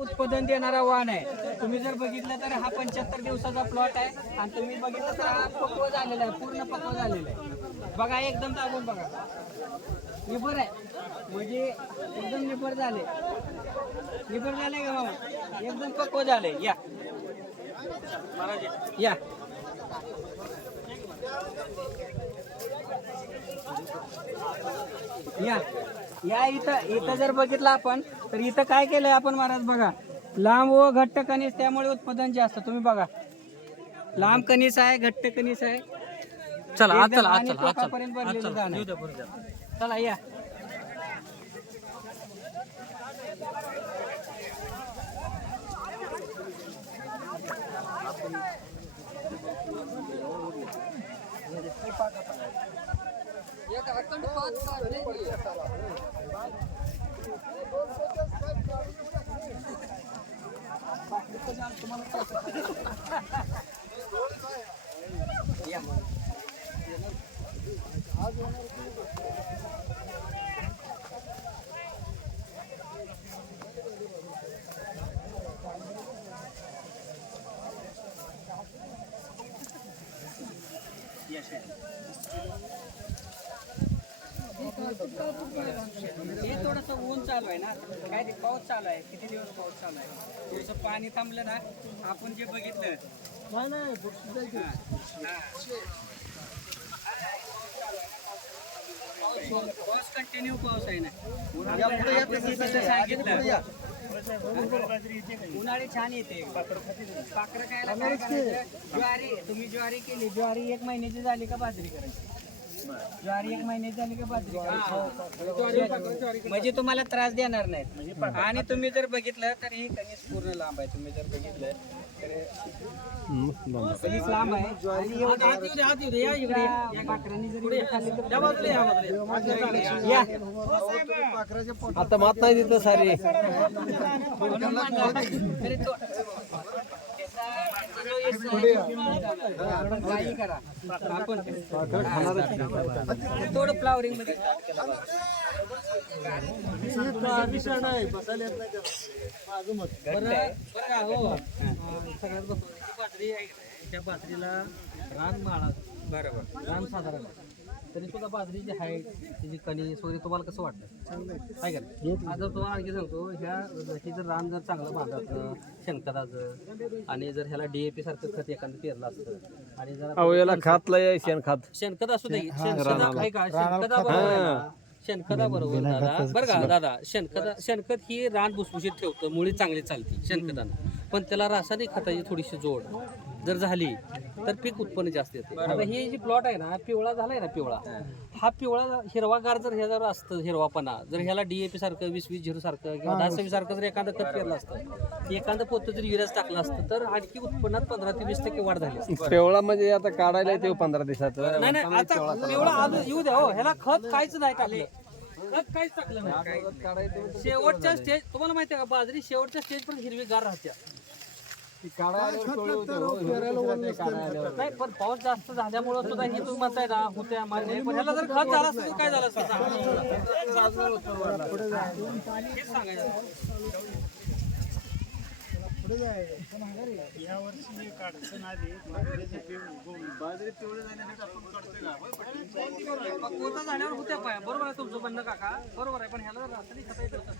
उत्पादन देणारा वाहन आहे. तुम्ही जर बघितलं तर हा पंच्याहत्तर दिवसाचा प्लॉट आहे आणि तुम्ही बघितलं तर हा पक्व झालेला आहे पूर्ण पक्व झालेला आहे. बघा एकदम दाबून बघा. निबर आहे. म्हणजे एकदम निबर झाले. निबर झाले का बाबा एकदम पक्व झाले. या. या. या. या इथं इथं जर बघितलं आपण तर इथं काय केलंय आपण महाराज बघा. लांब व घट्ट कणीस त्यामुळे उत्पादन जास्त. तुम्ही बघा. लांब कणीस आहे घट्ट कणीस आहे. चला आज चला आज आणि चला आज टोकापर्यंत चला आज भरलेलं चला. जाणं. येऊ द्या बरं द्या. चला या. एक अखंड पाच तुम्हाला हे थोडस ऊन चालू आहे ना. काय ते पाऊस चालू आहे. किती दिवस पाऊस चालू आहे? थोडस पाणी थांबलं ना आपण जे बघितलं. पाऊस कंटिन्यू पाऊस आहे ना. सांगितलं उन्हाळी छान येते. पाखरं खायला काय करायचं? ज्वारी. तुम्ही ज्वारी केली. ज्वारी एक महिन्याची झाली का बाजरी करायची? ज्वारी एक महिन्याची झाली का बाजरी करायची? म्हणजे तुम्हाला त्रास देणार नाहीत. आणि तुम्ही जर बघितलं तर ही कणीस पूर्ण लांब आहे. तुम्ही जर बघितलं लांब आहे आता मात नाही तिथं सारे. थोडं फ्लावरिंगमध्ये start केलं बरं बरं हो सगळ्यात नाही, त्या रान माळा बरोबर. रान साधारण तरी सुद्धा बाजरीची हाईट तिची कणीस वगैरे तुम्हाला कसं वाटतं? आहे का नाही? आता तुम्हाला आणखी सांगतो ह्या हे जर रान जर चांगलं बांधायचं शेणखताचं आणि जर ह्याला डीएपी सारखं खत एखादं पेरलं असतं आणि जर याला खातला आहे शेणखात. शेणखत असू दे शेणखत आहे का? शेणखता आहे? शेणखता बरोबर दादा. बरं का दादा शेणखत शेणखत ही रान भुसभुशीत ठेवतं मुळी चांगली चालते शेणखतानं. पण त्याला रासायनिक खताची थोडीशी जोड. जर झाली तर पीक उत्पन्न जास्त येते. आता हे जी प्लॉट आहे ना पिवळा झालाय ना पिवळा. हा. पिवळा हिरवागार जर हे जर असतं हिरवापणा जर ह्याला डीएपी सारखं वीस वीस झिरो सारखं किंवा दहा सव्वीस सारखं जर एखादं खत पेरलं असतं एखादं पोतं जर युरियाच टाकलं असतं तर आणखी उत्पन्नात पंधरा ते वीस टक्के वाढ झाली असती. पेवळा म्हणजे आता काढायला येते पंधरा दिवसात. नाही नाही आता पिवळा अजून येऊ द्या हो ह्याला खत काहीच नाही टाकलं. खत काहीच टाकलं नाही. शेवटच्या स्टेज तुम्हाला माहिती आहे का बाजरी शेवटच्या स्टेज पण हिरवीगार राहत्या. नाही पण पाऊस जास्त झाल्यामुळं सुद्धा ही तुम्ही म्हणताय ना होत्या मान्य पण ह्याला जर खत झालं असतं काय झालं. हेच सांगायचं पक्वता झाल्यावर होत्या बरोबर आहे तुमचं म्हणणं काका. बरोबर आहे पण ह्याला रासायनिक खतं